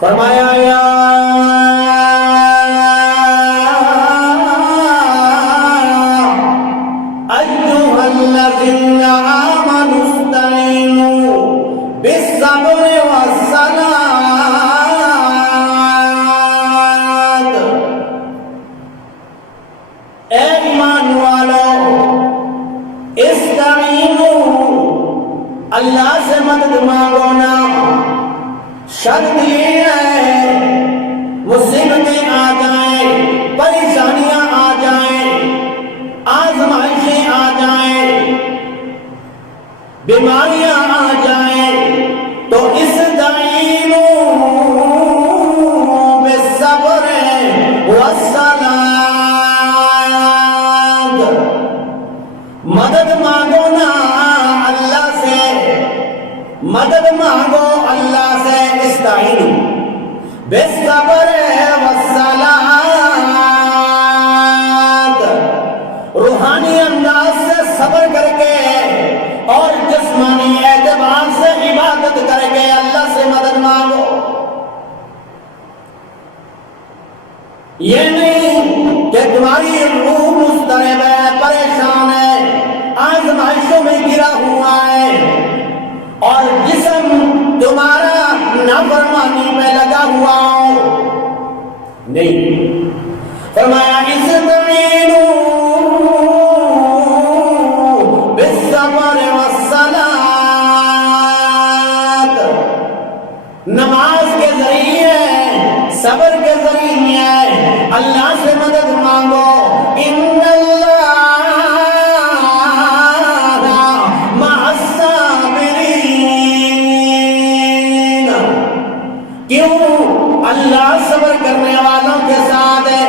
فرمایا یا ایھا الذین آمنوا استعینوا بالصبر والصلاۃ، اے ایمان والو استعینوا، اللہ سے مدد مانگو نا، شرط یہ ہے مصیبتیں آ جائیں، پریشانیاں آ جائیں، آزمائشیں آ جائیں، بیماریاں آ جائیں، تو استعینوا بالصبر والصلاۃ، مدد مانگو نا اللہ سے، مدد مانگو اللہ سے، استعینوا بالصبر والصلاۃ، روحانی انداز سے صبر کر کے اور جسمانی اعتبار سے عبادت کر کے اللہ سے مدد مانگو۔ یہ نہیں کہ تمہاری روح مضطرب ہے، پریشان ہے، آزمائشوں میں گرا ہوا ہے اور جسم تمہارا نافرمانی میں لگا ہوا ہو، نہیں، فرمایا استعینوا بالصبر والصلاۃ، نماز کے ذریعے، صبر کے ذریعے اللہ سے مدد مانگو۔ ان اللہ صبر کرنے والوں کے ساتھ ہے،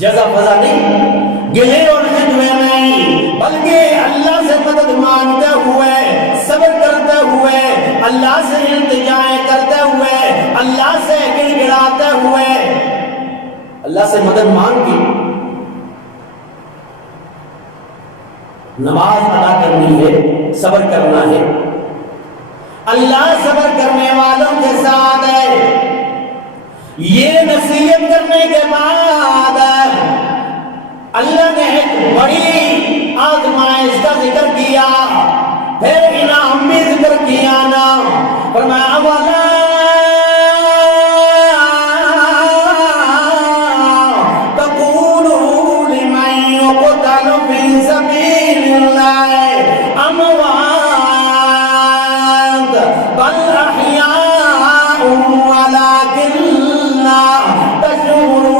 جزا فضا نہیں، گلے اور شکوے نہیں، بلکہ اللہ سے مدد مانگتے ہوئے، صبر کرتے ہوئے، اللہ سے التجائیں کرتے ہوئے، اللہ سے گڑ گڑاتے ہوئے اللہ سے مدد مانگ کی نماز ادا کرنی ہے، صبر کرنا ہے۔ اللہ صبر کرنے والوں کے ساتھ ہے۔ یہ نصیحت کرنے کے بعد اللہ نے ایک بڑی آزمائش کا ذکر کیا، پھر انعام بھی ذکر کیا نا، فرمایا وَلَا تَقُولُوا لِمَن يُقْتَلُ فِي سَبِيلِ اللَّهِ أَمْوَاتٌ بَلْ أَحْيَاءٌ وَلَكِن لَّا تَشْعُرُونَ۔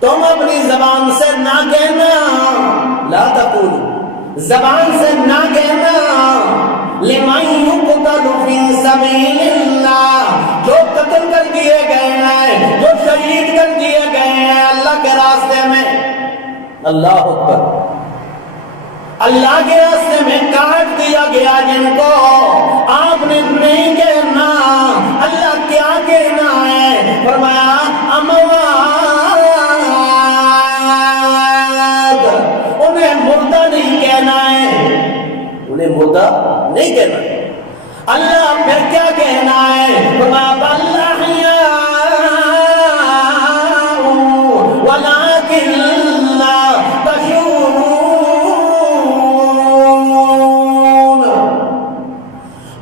تم اپنی زبان سے نہ کہنا، لا تقولوا، زبان سے نہ کہنا لمن يقتل في سبيل الله، جو قتل کر دیے گئے ہیں، جو شہید کر دیے گئے ہیں اللہ کے راستے میں، اللہ اکبر، اللہ کے راستے میں کاٹ دیا گیا جن کو، آپ نے نہیں کہنا، اللہ کیا کہنا ہے، فرمایا اموات، انہیں مردہ نہیں کہنا ہے، انہیں مردہ نہیں کہنا ہے۔ اللہ پھر کیا کہنا ہے، فرمایا بل احیاء ولکن لا تشعرون،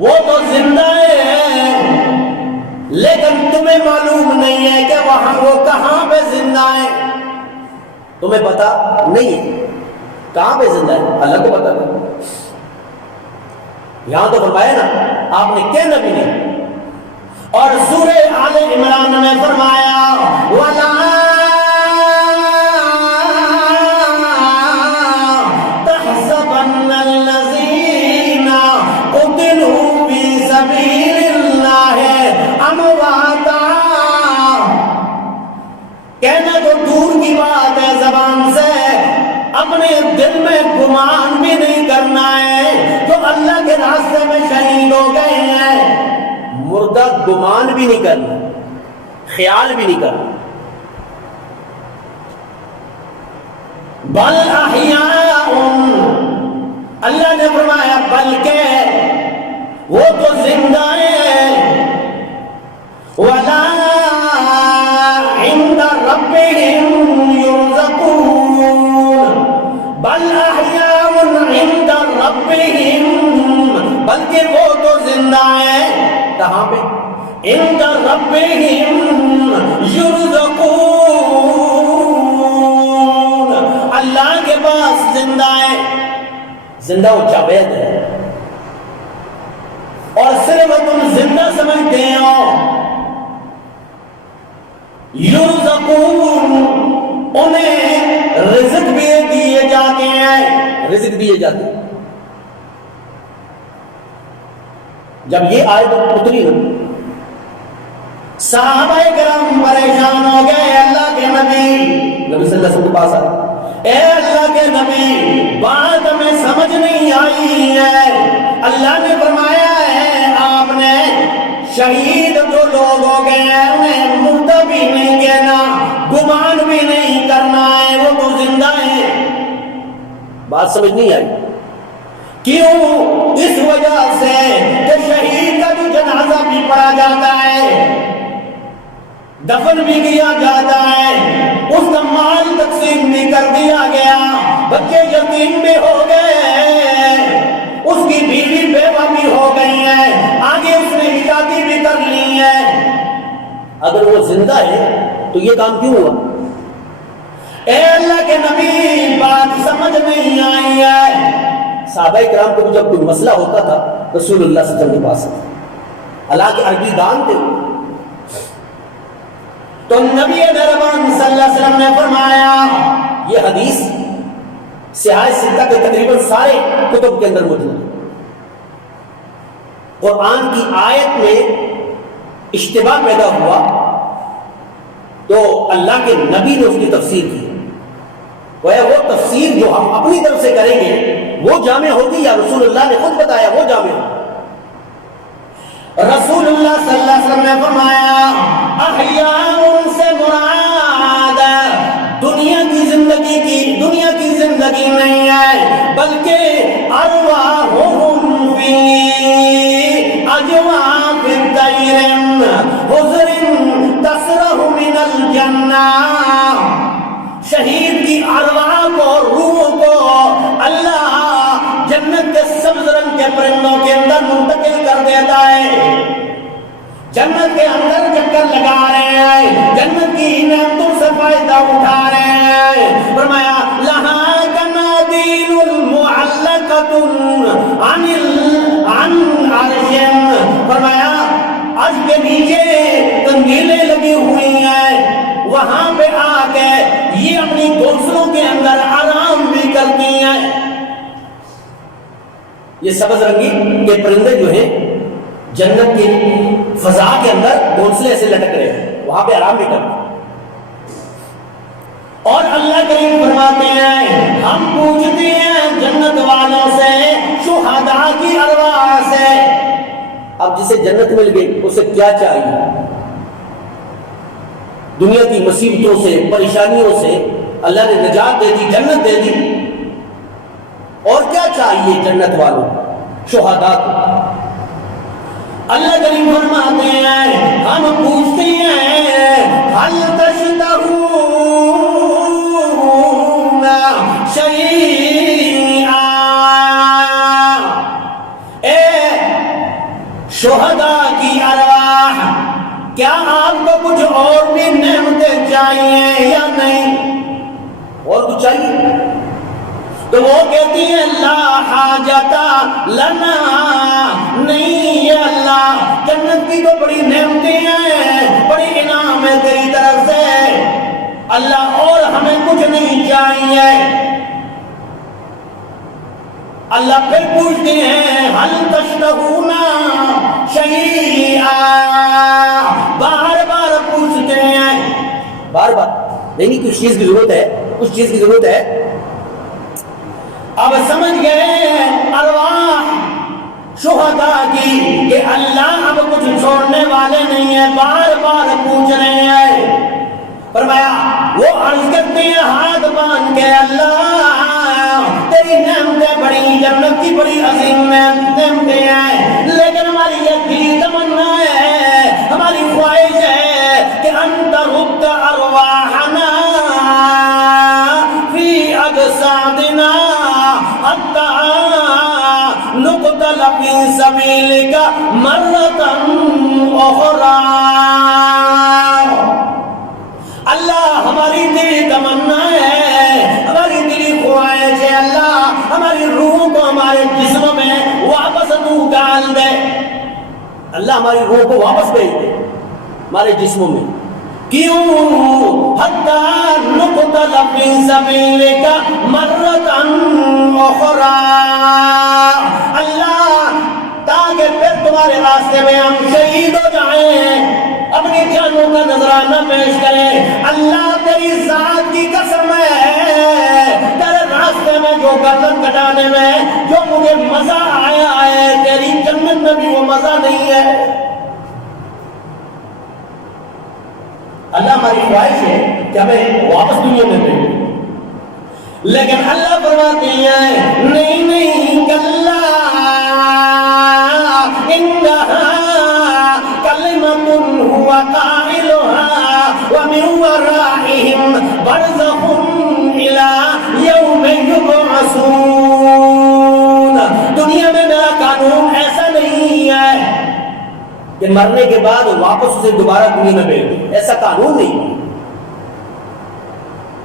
وہ تو زندہ ہے لیکن تمہیں معلوم نہیں ہے کہ وہاں وہ کہاں پہ زندہ ہے، تمہیں پتا نہیں ہے کہاں پہ زندہ ہے، اللہ کو پتا نہیں۔ یہاں تو فرمایا نا، آپ نے کہنا بھی نہیں۔ اور سورہ آل عمران میں فرمایا وَلَا تَحْسَبَنَّ الَّذِينَ قُتِلُوا فِي سَبِيلِ اللَّهِ أَمْوَاتًا، کہنا تو دور کی بات ہے زبان سے، اپنے دل میں گمان بھی نہیں کرنا ہے، جو اللہ کے راستے میں شہید ہو گئے ہیں، مردہ گمان بھی نہیں کرنا، خیال بھی نہیں کرنا۔ بل احیاء، اللہ نے فرمایا بلکہ عند ربهم يرزقون، اللہ کے پاس زندہ ہے، زندہ و جاوید ہے، اور صرف تم زندہ سمجھتے ہو. یرزقون، انہیں رزق بھی دیے جاتے ہیں، رزق دیے جاتے ہیں. جب یہ آیت اتری صحابہ کرام پریشان ہو گئے. اللہ کے نبی صلی اللہ علیہ وسلم کے پاس آئے، اے اللہ کے نبی بات ہمیں سمجھ نہیں آئی ہے. اللہ نے فرمایا ہے آپ نے شہید جو لوگ ہو گئے ہیں انہیں مردہ بھی نہیں کہنا، گمان بھی نہیں کرنا ہے، وہ تو زندہ ہیں. بات سمجھ نہیں آئی. کیوں؟ اس وجہ سے کہ شہید کا جو جنازہ بھی پڑھا جاتا ہے، دفن بھی کیا جاتا ہے، اس کا مال تقسیم بھی کر دیا گیا، بچے یتیم بھی ہو گئے، اس کی بیوی بیوہ بھی ہو گئی ہے، آگے اس نے شادی بھی کر لی ہے. اگر وہ زندہ ہے تو یہ کام کیوں ہوا؟ اے اللہ کے نبی بات سمجھ نہیں آئی ہے. صحابہ کرام کو بھی جب کوئی مسئلہ ہوتا تھا رسول اللہ صلی اللہ علیہ وسلم کے پاس، حالانکہ عربی دان تھے، تو نبی مہربان صلی اللہ علیہ وسلم نے فرمایا، یہ حدیث سیاہ ستہ کے تقریباً سارے کتب کے اندر موجود ہے. قرآن کی آیت میں اشتباہ پیدا ہوا تو اللہ کے نبی نے اس کی تفسیر کی. وہ تفسیر جو ہم اپنی طرف سے کریں گے وہ جامع ہوگی یا رسول اللہ نے خود بتایا وہ جامع ہوگی؟ رسول اللہ صلی اللہ علیہ وسلم نے فرمایا احیاء سے مراد دنیا کی زندگی نہیں ہے، بلکہ ارواحهم فی اجواف الطیر حضر تسرح من الجنہ. شہید کی ارواح کو، روح کو اللہ جنت کے سبز رنگ کے پرندوں کے اندر منتقل کر دیتا ہے. جنت کے اندر چکر لگا رہے ہیں، جنت کی نعمتوں سے فائدہ اٹھا رہے ہیں. فرمایا لہا کنادیل المعلقۃ عن عرش، فرمایا عرش کے نیچے قندیلیں لگی ہوئی ہیں، وہاں پہ آ کے یہ اپنی گھونسلوں کے اندر آرام بھی کرتی ہیں. یہ سبز رنگی کے پرندے جو ہیں جنت کی فضا کے اندر گھونسلے ایسے لٹک رہے ہیں، وہاں پہ آرام بھی کرتے ہیں. اور اللہ کریم فرماتے ہیں ہم پوچھتے ہیں جنت والوں سے، شہداء کی ارواح سے. اب جسے جنت مل گئی اسے کیا چاہیے؟ دنیا کی مصیبتوں سے، پریشانیوں سے اللہ نے نجات دے دی، جنت دے دی، اور کیا چاہیے جنت والوں شہداء کو؟ اللہ کریم فرماتے ہیں ہم پوچھتے ہیں حل تشتہون شیئا، اے شہداء کی ارواح کیا آپ کو کچھ اور بھی نعمتیں چاہیے یا نہیں؟ اور کچھ چاہیے؟ تو وہ کہتی ہے لا حاجت لنا، نہیں ہے اللہ، جنت کی تو بڑی نعمتیں ہیں، بڑی انعام ہے تیری طرف سے اللہ، اور ہمیں کچھ نہیں چاہیے. اللہ پھر پوچھتے ہیں حل تشتہون شیئا، بار بار پوچھتے ہیں، بار بار نہیں، کچھ چیز کی ضرورت ہے، کچھ چیز کی ضرورت ہے. اب سمجھ گئے ارواح شہداء کی کہ اللہ اب کچھ چھوڑنے والے نہیں ہیں، بار بار پوچھ رہے ہیں. فرمایا وہ عرض کرتے ہیں ہاتھ باندھ کے اللہ تیری نعمتیں بڑی، جنت کی بڑی عظیم نعمتیں ہیں، لیکن ہماری یہ دلی تمنا ہے، ہماری خواہش ہے کہ انت رد ارواحنا فی اجسادنا حتی نقتل نقتل فی سبیلک مرۃ اخری۔ اللہ ہماری دلی تمنا ہے، ہماری دلی خواہش ہے، اللہ ہماری روح کو ہمارے جسم میں واپس تو ڈال دے، اللہ ہماری روح کو واپس بھیج دے ہمارے جسموں میں۔ کیوں؟ حتی نقتل فی سبیلک مرۃ اخری، اللہ تاکہ پھر تمہارے راستے میں ہم شہید ہو جائیں، اپنی جانوں کا نذرانہ پیش کریں۔ اللہ تیری ذات کی قسم ہے، تیرے راستے میں جو گردن کٹانے میں جو مجھے مزہ آیا ہے، تیری جنت میں بھی وہ مزہ نہیں ہے۔ اللہ ہماری خواہش ہے کہ ہمیں واپس دنیا میں بھیجے، لیکن اللہ فرماتے ہیں نہیں نہیں، کلا انہا کلمۃ هو قائلها ومن ورائهم برزخ الى یوم یبعثون۔ دنیا میں میرا قانون ایسا نہیں ہے کہ مرنے کے بعد واپس اسے دوبارہ دنیا میں بھیج دیں، ایسا قانون نہیں۔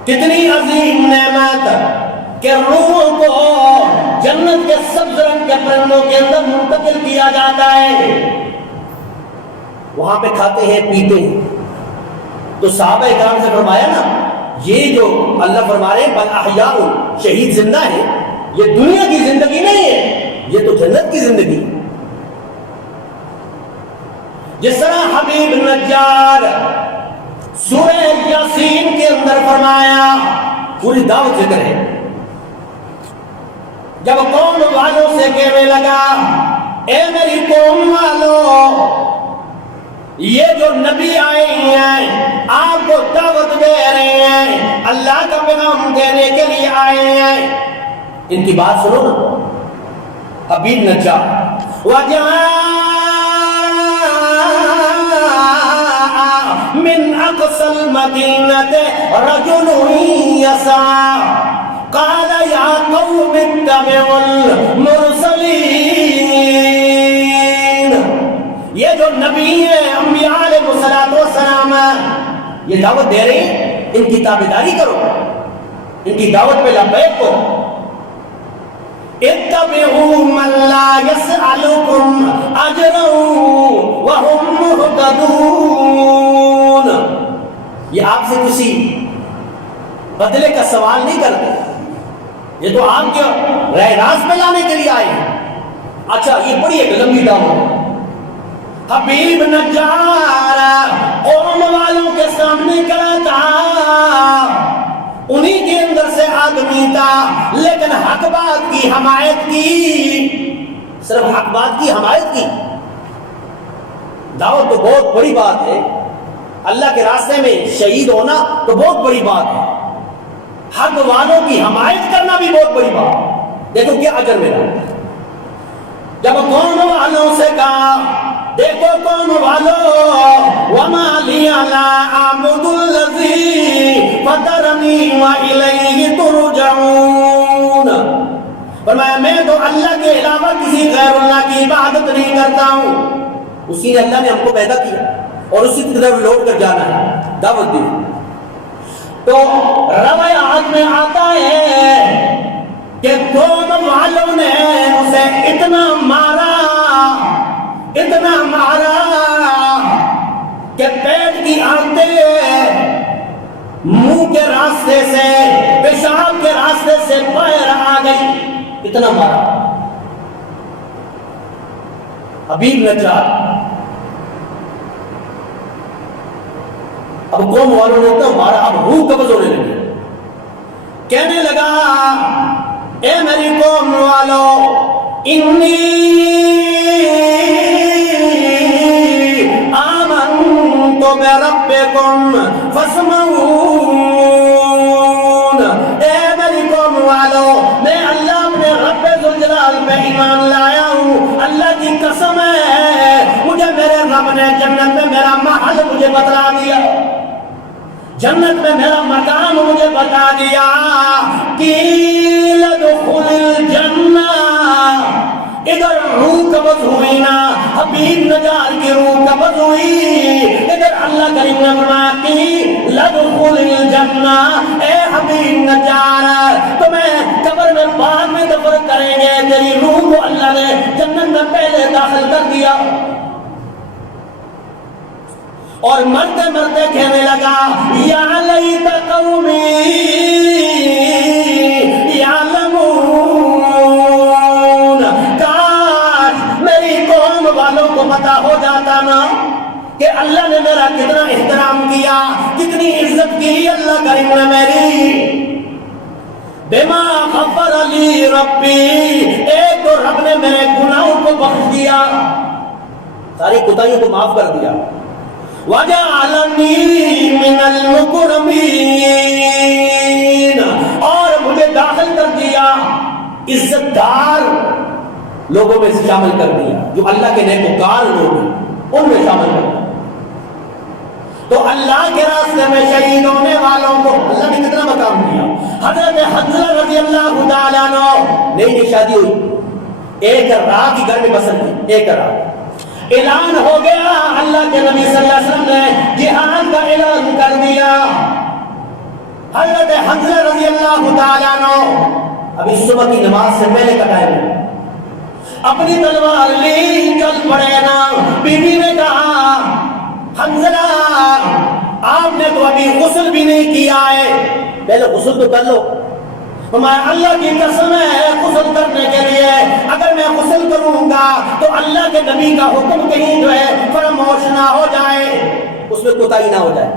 کتنی عظیم نعمت کہ روحوں کو جنت کے سبز رنگ کے پرندوں کے اندر منتقل کیا جاتا ہے، وہاں پہ کھاتے ہیں پیتے ہیں۔ تو صحابہ کرام سے فرمایا نا، یہ جو اللہ فرما رہے ہیں بل احیاء، شہید زندہ ہے، یہ دنیا کی زندگی نہیں ہے، یہ تو جنت کی زندگی۔ جس طرح حبیب نجار سورہ یاسین کے اندر فرمایا، پوری دعوت ذکر ہے، جب قوم والوں سے کہنے لگا اے میری قوم والوں، یہ جو نبی آئے ہیں آپ کو دعوت دے رہے ہیں، اللہ کا پیغام دینے کے لیے آئے ہیں، ان کی بات سنو نا۔ حبیب نجار من اقصى المدينة رجل يسعى قال يا قوم اتبعوا المرسلين۔ یہ جو نبی ہیں انبیاء علیہ السلام یہ دعوت دے رہے ہیں، ان کی تابعداری کرو، ان کی دعوت پہ لبیک ہو۔ اتبعوا من لا يسألكم اجرا وهم مهتدون۔ یہ آپ سے کسی بدلے کا سوال نہیں کرتے، یہ تو آپ کے راہ راست میں لانے کے لیے آئے ہیں۔ اچھا یہ بڑی ایک لمبی دعوت ہے۔ حبیب نجار قوم والوں کے سامنے کھڑا تھا، انہی کے اندر سے آدمی تھا، لیکن حق بات کی حمایت کی، صرف حق بات کی حمایت کی۔ دعوت تو بہت بڑی بات ہے، اللہ کے راستے میں شہید ہونا تو بہت بڑی بات ہے، حق والوں کی حمایت کرنا بھی بہت بڑی بات۔ دیکھو کیا اجر ملا۔ جب قوم والوں سے کہا دیکھو قوم والو، وما لی لا اعبد الذی فطرنی والیہ ترجعون، فرمایا میں تو اللہ کے علاوہ کسی غیر اللہ کی عبادت نہیں کرتا ہوں، اسی نے اللہ نے ہم کو پیدا کیا اور اسی کی طرف لوٹ کر جانا ہے، دعوت دی۔ تو روایات میں آتا ہے کہ قوم والوں نے اسے اتنا مارا کہ پیٹ کی آنتیں منہ کے راستے سے، پیشاب کے راستے سے باہر آ گئی، اتنا مارا۔ حبیب نجار اب قوم والوں نے اتنا مارا، اب روح قبض ہونے لگی، کہنے لگا اے میری قوم والو، انی آمنت بربکم فاسمعون، اے میری قوم والو میں اللہ اپنے رب ذوالجلال پہ ایمان لایا ہوں، اللہ کی قسم ہے مجھے میرے رب نے جنت میں میرا محل مجھے بتلا دیا، جنت میں میرا مقام مجھے بتا دیا، قیل ادخل الجنہ ادھر روح قبض ہوئی نا حبیب نجار کی روح قبض ہوئی، ادھر اللہ کریم نے فرمایا کہ لدخل الجنہ، اے حبیب نجار تمہیں قبر میں بعد میں دفن کریں گے، تیری روح کو اللہ نے جنت میں پہلے داخل کر دیا۔ اور مرتے مرتے کہنے لگا یا لیت قومی یعلمون، کاش میری قوم والوں کو پتا ہو جاتا نا کہ اللہ نے میرا کتنا احترام کیا، کتنی عزت کی اللہ کریم نے میری۔ بما غفر لی ربی، ایک تو رب نے میرے گناہوں کو بخش دیا، ساری کوتاہیوں کو معاف کر دیا، وَجَعَلَنِي مِنَ الْمُكْرَمِينَ، اور مجھے داخل کر دیا عزت دار لوگوں میں سے شامل کر دیا، جو اللہ کے نیکوکار لوگ ہیں ان میں شامل کر دیا۔ تو اللہ کے راستے میں شہید ہونے والوں کو اللہ نے کتنا مقام دیا۔ حضرت حنظلہ رضی اللہ تعالیٰ عنہ نئی شادی ہوئی، ایک رات کی گھر میں بسر کی، ایک رات اعلان ہو گیا، اللہ کے نبی صلی اللہ علیہ وسلم نے جہاد کا اعلان کر دیا۔ حضرت حنظلہ رضی اللہ تعالیٰ عنہ ابھی صبح کی نماز سے پہلے کا ٹائم ہے، اپنی تلوار لی چل پڑے نا۔ بیوی نے کہا حنظلہ آپ نے تو ابھی غسل بھی نہیں کیا ہے، پہلے غسل تو کر لو۔ ہمارا اللہ کی قسم ہے غسل کرنے کے لیے، اگر میں غسل کروں گا تو اللہ کے نبی کا حکم کہیں جو ہے فراموش نہ ہو جائے، اس میں کوتاہی نہ ہو جائے۔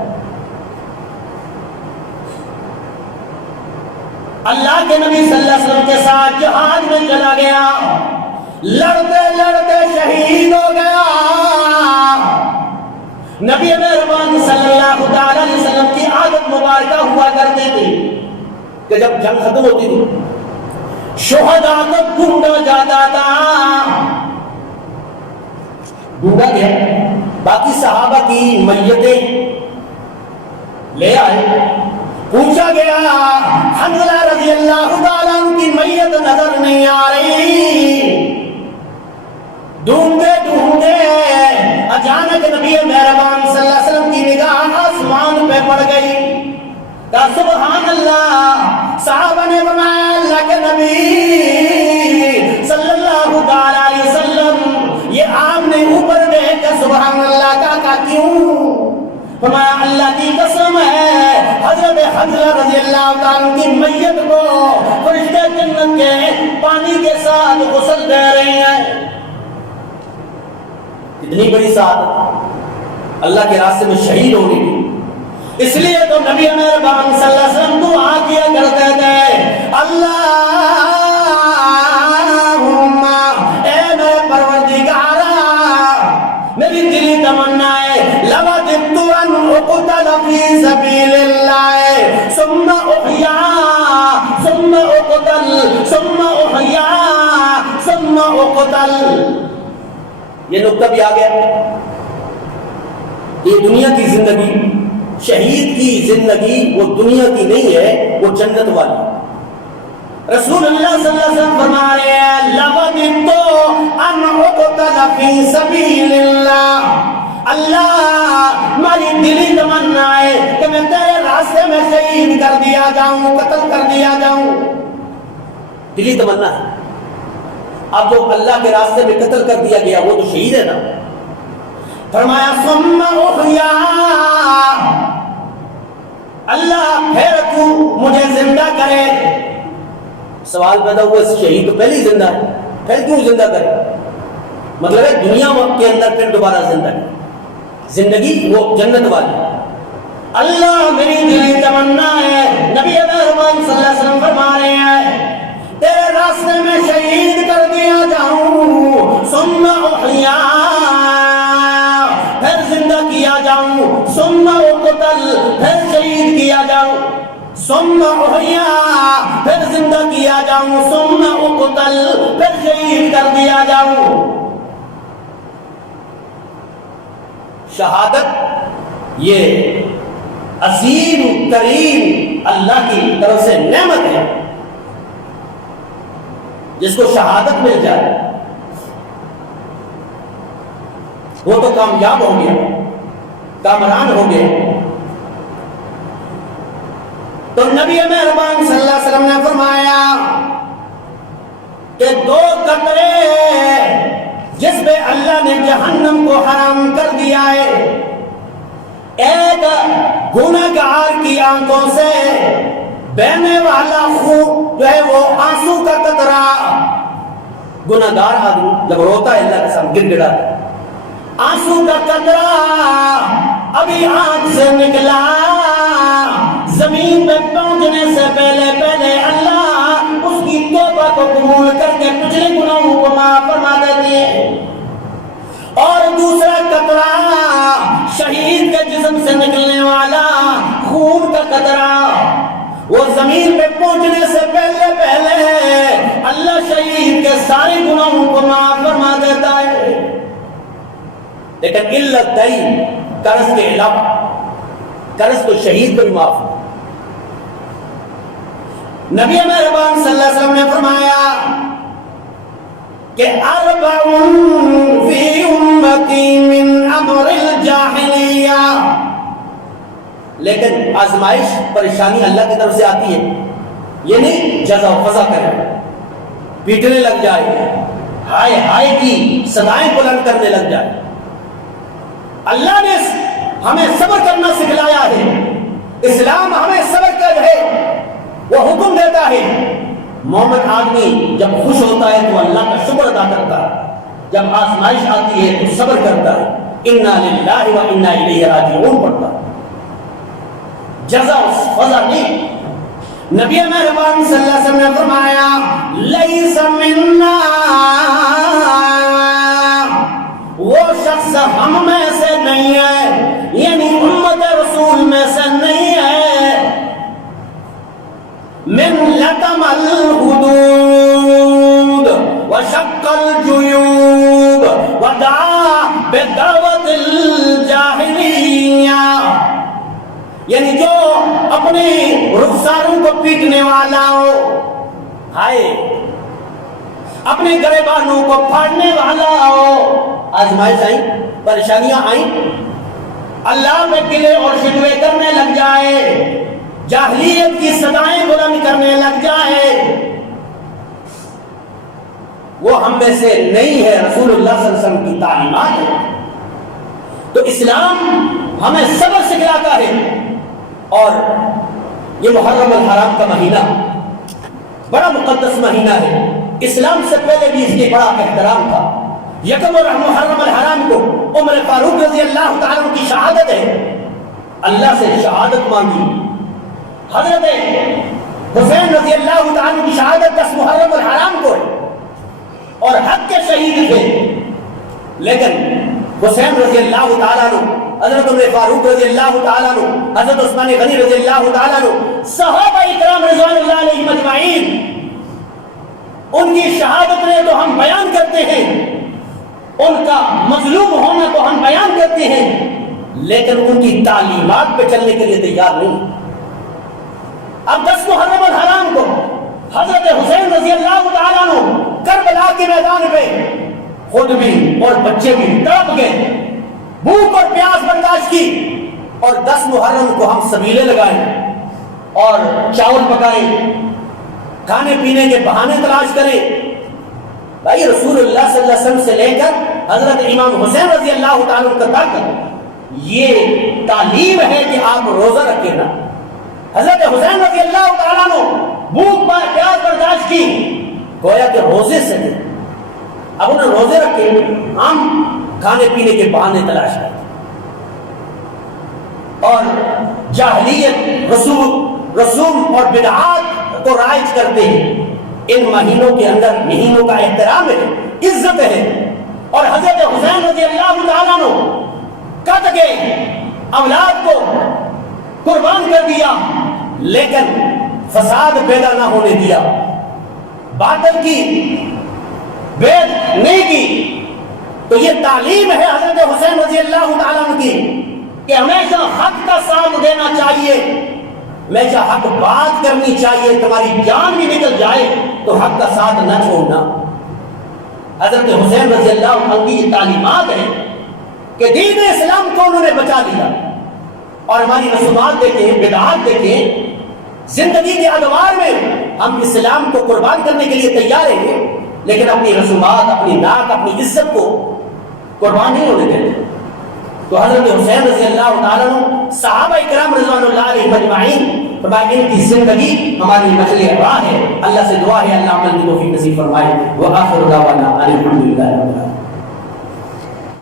اللہ کے نبی صلی اللہ علیہ وسلم کے ساتھ جہاد میں چلا گیا، لڑتے لڑتے شہید ہو گیا۔ نبی مہربان صلی اللہ علیہ وسلم کی عادت مبارکہ ہوا کرتی تھی کہ جب جنگ ختم ہوتی تھی شہداء کو ڈھونڈا جاتا تھا، ڈھونڈا گیا، باقی صحابہ کی میتیں لے آئے، پوچھا گیا حنظلہ رضی اللہ تعالیٰ عنہ کی میت نظر نہیں آ رہی، ڈھونڈے ڈھونڈے اچانک نبی مہربان صلی اللہ علیہ وسلم کی نگاہ آسمان پہ پڑ گئی، کہا سبحان اللہ۔ صحابہ نے فرمایا اللہ کے نبی صلی اللہ علیہ وسلم یہ آپ نے اوپر دیکھ کر سبحان اللہ کہا کیوں؟ فرمایا اللہ کی قسم ہے حضرت حنظلہ رضی اللہ تعالیٰ کی میت کو فرشتے جنت کے پانی کے ساتھ غسل دے رہے ہیں۔ اتنی بڑی سعادت اللہ کے راستے میں شہید ہونے کی، اس لیے تو نبی مہربان صلی اللہ علیہ وسلم دعا کیا کرتے تھے اللہم اے میرے پروردگارا، میری دلی تمنا ہے لوددت ان اقتل فی سبیل اللہ ثم احیا ثم اقتل ثم احیا ثم اقتل۔ یہ نقطہ بھی آ گیا، یہ دنیا کی زندگی، شہید کی زندگی وہ دنیا کی نہیں ہے، وہ جنت والی۔ رسول اللہ صلی اللہ علیہ وسلم فرما رہے ہیں لَوَدِدْتُ أَنْ أُقْتَلَ فِي سَبِيلِ اللَّهِ، اللہ ہماری دلی تمنا ہے کہ میں تیرے راستے میں شہید کر دیا جاؤں، قتل کر دیا جاؤں، دلی تمنا ہے۔ اب جو اللہ کے راستے میں قتل کر دیا گیا وہ تو شہید ہے نا۔ فرمایا ثم احیا، اللہ پھر تو مجھے زندہ کرے۔ سوال پیدا ہوا شہید تو پہلے ہی زندہ ہے، پھر کیوں زندہ کرے؟ مطلب ہے دنیا کے اندر پھر دوبارہ زندہ ہے، زندگی وہ جنت والی۔ اللہ میری دلی تمنا ہے، نبی مہربان صلی اللہ علیہ وسلم فرما رہے ہیں تیرے راستے میں شہید کر دیا جاؤں، ثم احیا، پھر زندہ کیا جاؤں، ثم اقتل، پھر شہید کیا جاؤں، ثم احیا، پھر زندہ کیا جاؤں، ثم اقتل، پھر شہید کر دیا جاؤں۔ شہادت یہ عظیم ترین اللہ کی طرف سے نعمت ہے، جس کو شہادت مل جائے وہ تو کامیاب ہو گیا، کامران ہو گیا۔ تو نبی مہربان صلی اللہ علیہ وسلم نے فرمایا کہ دو قطرے جس پہ اللہ نے جہنم کو حرام کر دیا ہے، ایک گنہگار کی آنکھوں سے بہنے والا خون جو ہے وہ آنسو کا قطرہ، گنہگار آدمی جب روتا ہے اللہ کے سامنے گر گڑاتا ہے، آنسو کا قطرہ ابھی آنکھ سے نکلا، زمین پہ پہنچنے سے پہلے پہلے اللہ اس کی توبہ کو قبول کر کے پچھلے گناہوں کو معاف فرما دیتے ہیں۔ اور دوسرا قطرہ شہید کے جسم سے نکلنے والا خون کا قطرہ، وہ زمین پہ پہنچنے سے پہلے پہلے اللہ شہید کے سارے گناہوں کو معاف فرما دیتا ہے، لیکن علت دئی قرض کے علاوہ، قرض تو شہید کو بھی معاف ہو۔ نبی مہربان صلی اللہ علیہ وسلم نے فرمایا کہ اربع فی امتی من امر الجاہلیہ، لیکن آزمائش پریشانی اللہ کی طرف سے آتی ہے، یہ نہیں جزا و فضا کرے، پیٹنے لگ جائے، ہائے ہائے کی صدائیں بلند کرنے لگ جائے۔ اللہ نے ہمیں صبر کرنا سکھلایا ہے، اسلام ہمیں صبر کا ہے وہ حکم دیتا ہے۔ مومن آدمی جب خوش ہوتا ہے تو اللہ کا شکر ادا کرتا ہے، جب آزمائش آتی ہے تو صبر کرتا ہے، انا للہ و انا الیہ راجعون پڑھتا ہے، جزا و فضا نہیں۔ نبی مہربان صلی اللہ علیہ وسلم نے فرمایا لیس منا، وہ شخص ہم میں سے نہیں ہے، یعنی امت رسول میں سے نہیں ہے، من لطم الحدود وشق الجیوب ودعا بدعوت الجاہلیہ، یعنی جو اپنے رخساروں کو پیٹنے والا ہو، ہائے اپنے گریبانوں کو پھاڑنے والا ہو، آزمائش آئی، پریشانیاں آئیں، اللہ میں گلے اور شکوے کرنے لگ جائے، جاہلیت کی صدائیں بلند کرنے لگ جائے، وہ ہم میں سے نہیں ہے، رسول اللہ صلی اللہ علیہ وسلم کی تعلیمات ہے۔ تو اسلام ہمیں صبر سکھلاتا ہے، اور یہ محرم الحرام کا مہینہ بڑا مقدس مہینہ ہے، اسلام سے پہلے بھی اس کے بڑا احترام تھا۔ یکم محرم الحرام کو عمر فاروق رضی اللہ تعالیٰ عنہ کی شہادت ہے، اللہ سے شہادت مانگی، حضرت حسین رضی اللہ تعالیٰ عنہ کی شہادت 10 محرم الحرام کو ہے، اور حق کے شہید تھے، لیکن حسین رضی اللہ تعالیٰ عنہ، حضرت عمر فاروق رضی اللہ تعالیٰ عنہ، حضرت عثمان غنی رضی اللہ تعالیٰ عنہ، صحابہ اکرام رضوان اللہ علیہم اجمعین، ان کی شہادت نے تو ہم بیان کرتے ہیں، ان کا مظلوم ہونا تو ہم بیان کرتے ہیں، لیکن ان کی تعلیمات پہ چلنے کے لیے تیار نہیں۔ اب 10 محرم الحرام کو حضرت حسین رضی اللہ تعالیٰ عنہ کربلا کے میدان پہ خود بھی اور بچے بھی تڑپ گئے، بھوک اور پیاس برداشت کی، اور 10 محرم کو ہم سبیلے لگائیں اور چاول پکائیں، کھانے پینے کے بہانے تلاش کریں۔ بھائی رسول اللہ صلی اللہ علیہ وسلم سے لے کر حضرت امام حسین رضی اللہ تعالیٰ عنہ تک یہ تعلیم ہے کہ آپ روزہ رکھیں نا۔ حضرت حسین رضی اللہ تعالیٰ عنہ بھوک پیاس برداشت کی، گویا کہ روزے سے نہیں، اب انہیں روزے رکھے، ہم کھانے پینے کے بہانے تلاش کرتے اور جاہلیت رسوم اور بدعات کو رائج کرتے ہیں۔ ان مہینوں کے اندر مہینوں کا احترام ہے، عزت ہے، اور حضرت حسین رضی اللہ تعالیٰ عنہ قد کے اولاد کو قربان کر دیا، لیکن فساد پیدا نہ ہونے دیا، باطل کی بیعت نہیں کی۔ تو یہ تعلیم ہے حضرت حسین رضی اللہ تعالیٰ عنہ کی کہ ہمیشہ حق کا ساتھ دینا چاہیے، ہمیشہ حق بات کرنی چاہیے، تمہاری جان بھی نکل جائے تو حق کا ساتھ نہ چھوڑنا۔ حضرت حسین رضی اللہ عنہ کی یہ تعلیمات ہیں، کہ دین اسلام کو انہوں نے بچا لیا. اور ہماری رسومات دیکھیں، بدعات دیکھیں، زندگی کے ادوار میں ہم اسلام کو قربان کرنے کے لیے تیار ہیں، لیکن اپنی رسومات، اپنی ناک، اپنی عزت کو قربان نہیں ہونے دیتے. تو حضرت حسین رضی اللہ تعالیٰ عنہ، صحابہ کرام رضوان اللہ علیہم اجمعین، فرمایا ان کی زندگی ہماری مشعل راہ ہے. اللہ سے دعا ہے اللہ عمل کی توفیق نصیب فرمائے. وآخر دعوانا الحمدللہ رب العالمین.